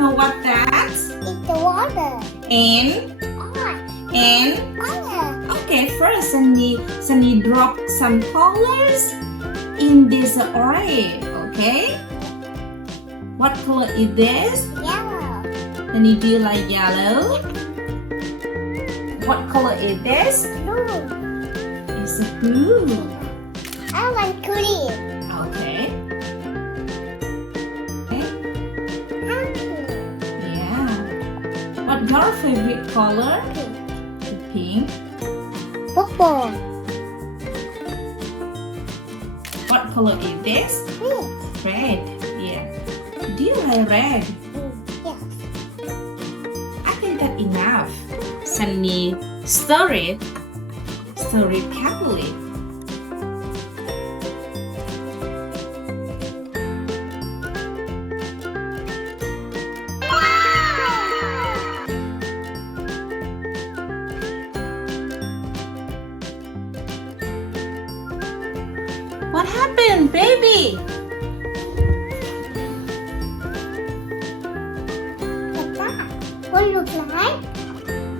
know what that's? It's the water. And Water. okay, first Sunny drop some colors in this oil. Okay, what color is this? Yellow. Sunny, do you like yellow? What color is this? Blue. It's blue. I want green. Okay. Happy. Yeah. What's your favorite color? Pink. Purple. What color is this? Green. Red. Yeah. Do you like red? Yes. I think that's enough. Sunny, stir it carefully. What happened, baby? What's that? What it look like?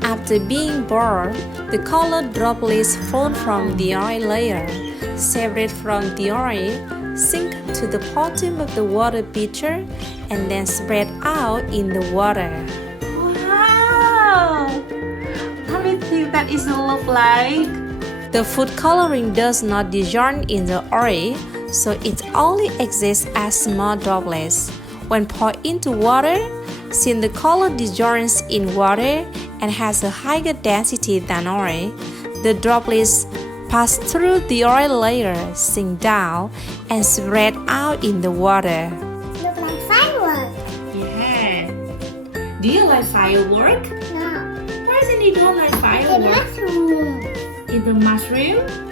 After being boiled, the colored droplets fall from the oil layer, separate from the oil, sink to the bottom of the water pitcher, and then spread out in the water. Wow! How do you think that is look like? The food coloring does not dissolve in the oil, so it only exists as small droplets. When poured into water, since the color dissolves in water and has a higher density than oil, the droplets pass through the oil layer, sink down, and spread out in the water. Look like fireworks. Yeah. Do you like firework? No. Why isn't you don't like The firework? mushroom. In the mushroom?